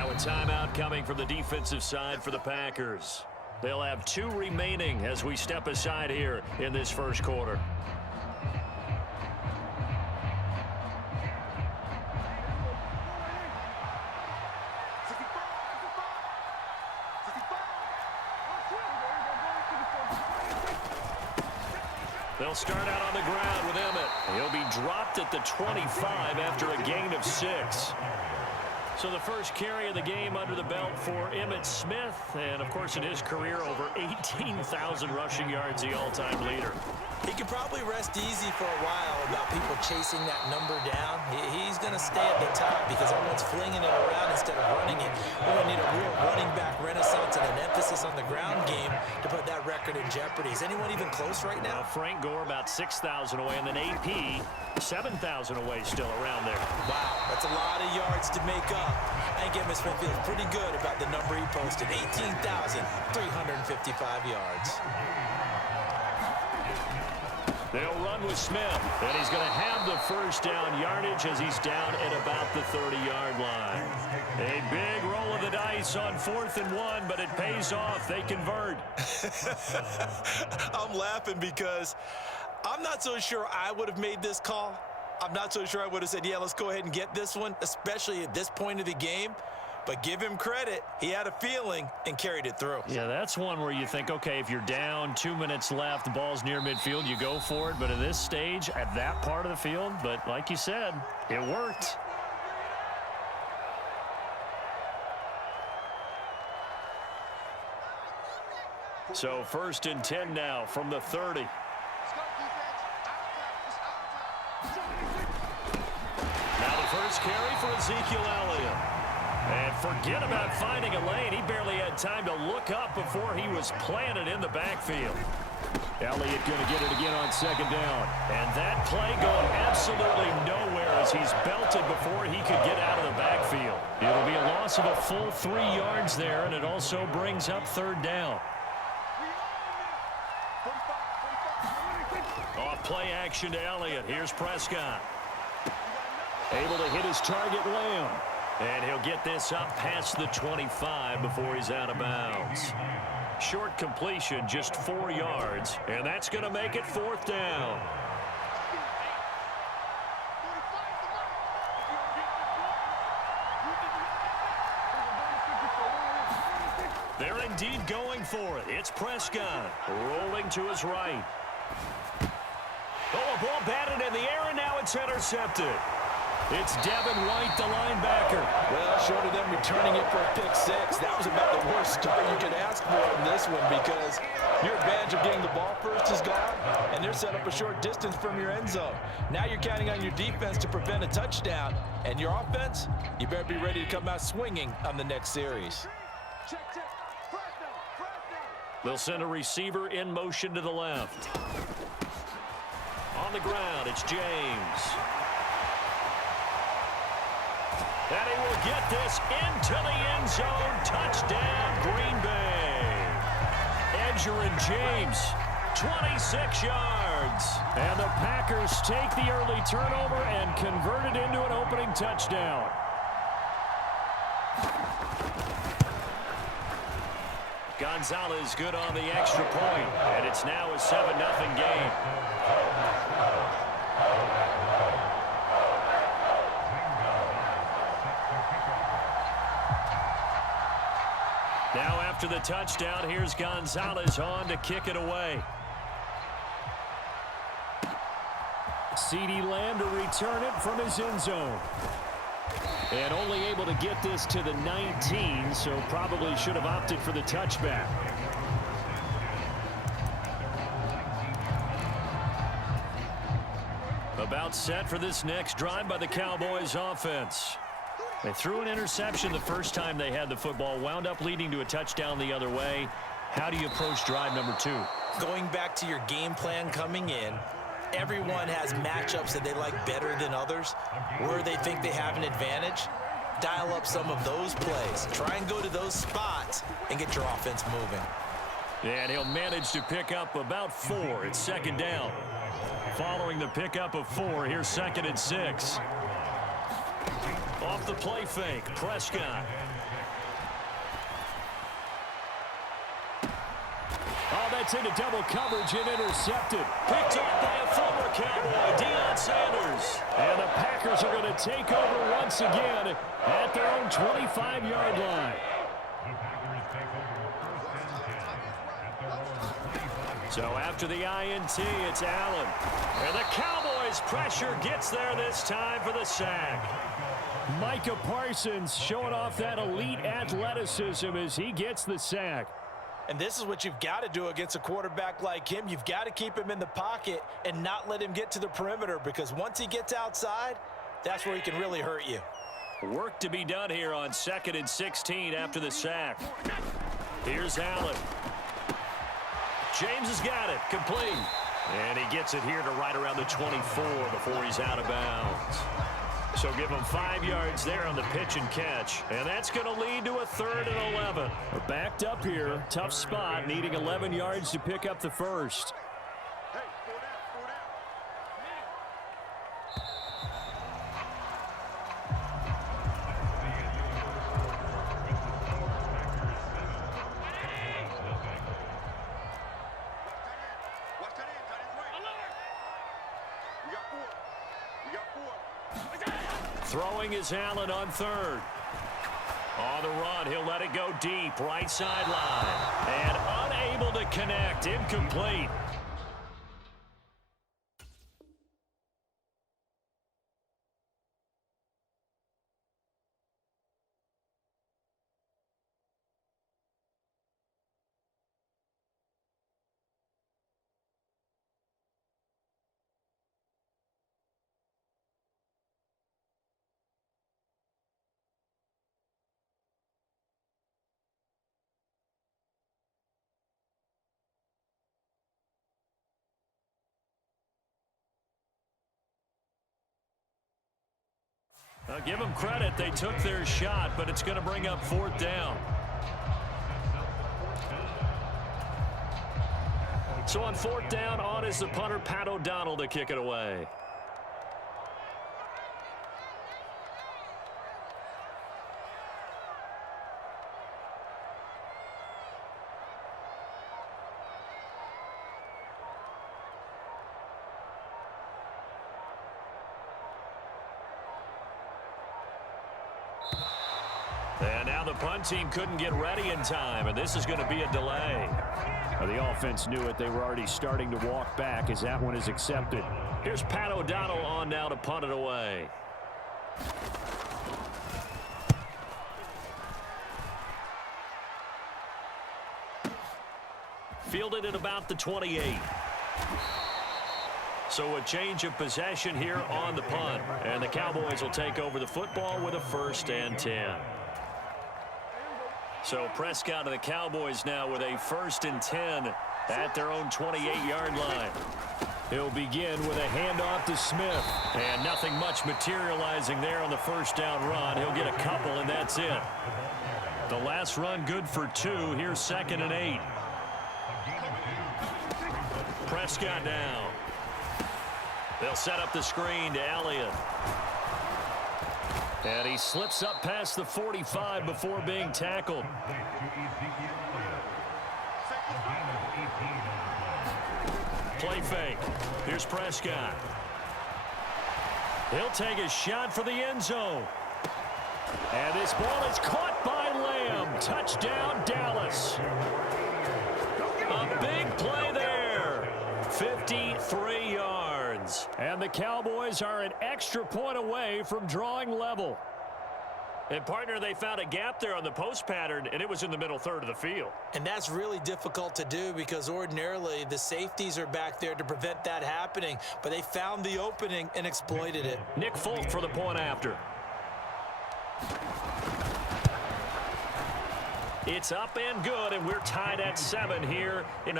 Now a timeout coming from the defensive side for the Packers. They'll have 2 remaining as we step aside here in this first quarter. They'll start out on the ground with Emmett. He'll be dropped at the 25 after a gain of 6. So the first carry of the game under the belt for Emmitt Smith. And, of course, in his career, over 18,000 rushing yards, the all-time leader. He can probably rest easy for a while about people chasing that number down. He's going to stay at the top because everyone's flinging it around instead of running it. We're going to need a real running back renaissance and an emphasis on the ground game to put that record in jeopardy. Is anyone even close right now? Frank Gore about 6,000 away, and then AP 7,000 away still around there. Wow, that's a lot of yards to make up. I think Emmitt Smith feels pretty good about the number he posted, 18,355 yards. They'll run with Smith, and he's going to have the first down yardage as he's down at about the 30-yard line. A big roll of the dice on 4th and 1, but it pays off. They convert. I'm laughing because I'm not so sure I would have made this call. I'm not so sure I would have said, yeah, let's go ahead and get this one, especially at this point of the game. But give him credit. He had a feeling and carried it through. Yeah, that's one where you think, okay, if you're down, 2 minutes left, the ball's near midfield, you go for it. But at this stage, at that part of the field, but like you said, it worked. So 1st and 10 now from the 30. Now the first carry for Ezekiel Elliott. And forget about finding a lane. He barely had time to look up before he was planted in the backfield. Elliott going to get it again on 2nd down. And that play going absolutely nowhere as he's belted before he could get out of the backfield. It'll be a loss of a full 3 yards there, and it also brings up 3rd down. Off play action to Elliott. Here's Prescott. Able to hit his target, Lamb. And he'll get this up past the 25 before he's out of bounds. Short completion, just 4 yards. And that's going to make it 4th down. They're indeed going for it. It's Prescott rolling to his right. Oh, a ball batted in the air, and now it's intercepted. It's Devin White, the linebacker. Well, short of them returning it for a pick 6. That was about the worst start you could ask for in this one because your advantage of getting the ball first is gone, and they're set up a short distance from your end zone. Now you're counting on your defense to prevent a touchdown, and your offense, you better be ready to come out swinging on the next series. They'll send a receiver in motion to the left. On the ground, it's James. And he will get this into the end zone. Touchdown, Green Bay. Edgerrin James, 26 yards. And the Packers take the early turnover and convert it into an opening touchdown. Gonzalez good on the extra point, and it's now a 7-0 game. Now after the touchdown, here's Gonzalez on to kick it away. CeeDee Lamb to return it from his end zone. And only able to get this to the 19, so probably should have opted for the touchback. About set for this next drive by the Cowboys offense. They threw an interception the first time they had the football, wound up leading to a touchdown the other way. How do you approach drive number 2? Going back to your game plan coming in, everyone has matchups that they like better than others. Where they think they have an advantage, dial up some of those plays. Try and go to those spots and get your offense moving. And he'll manage to pick up about 4. It's 2nd down. Following the pickup of 4, here's 2nd and 6. Off the play fake, Prescott. Gets into double coverage and intercepted. Picked up by a former Cowboy, Deion Sanders. And the Packers are going to take over once again at their own 25-yard line. So after the INT, it's Allen. And the Cowboys' pressure gets there this time for the sack. Micah Parsons showing off that elite athleticism as he gets the sack. And this is what you've got to do against a quarterback like him. You've got to keep him in the pocket and not let him get to the perimeter, because once he gets outside, that's where he can really hurt you. Work to be done here on 2nd and 16 after the sack. Here's Allen. James has got it. Complete. And he gets it here to right around the 24 before he's out of bounds. So give him 5 yards there on the pitch and catch. And that's going to lead to a 3rd and 11. We're backed up here. Tough spot, needing 11 yards to pick up the first. Throwing is Allen on 3rd. On the run, he'll let it go deep, right sideline. And unable to connect, incomplete. Give them credit. They took their shot, but it's going to bring up 4th down. So on 4th down, on is the punter, Pat O'Donnell, to kick it away. And now the punt team couldn't get ready in time, and this is going to be a delay. Well, the offense knew it. They were already starting to walk back as that one is accepted. Here's Pat O'Donnell on now to punt it away. Fielded at about the 28. So a change of possession here on the punt. And the Cowboys will take over the football with a 1st and 10. So Prescott of the Cowboys now with a 1st and 10 at their own 28-yard line. He'll begin with a handoff to Smith. And nothing much materializing there on the 1st down run. He'll get a couple, and that's it. The last run good for 2. Here's 2nd and 8. Prescott now. They'll set up the screen to Elliott. And he slips up past the 45 before being tackled. Play fake. Here's Prescott. He'll take a shot for the end zone. And this ball is caught by Lamb. Touchdown, Dallas. A big play there. 53 yards. And the Cowboys are an extra point away from drawing level. And, partner, they found a gap there on the post pattern, and it was in the middle third of the field. And that's really difficult to do because ordinarily the safeties are back there to prevent that happening. But they found the opening and exploited it. Nick Folk for the point after. It's up and good, and we're tied at 7 here in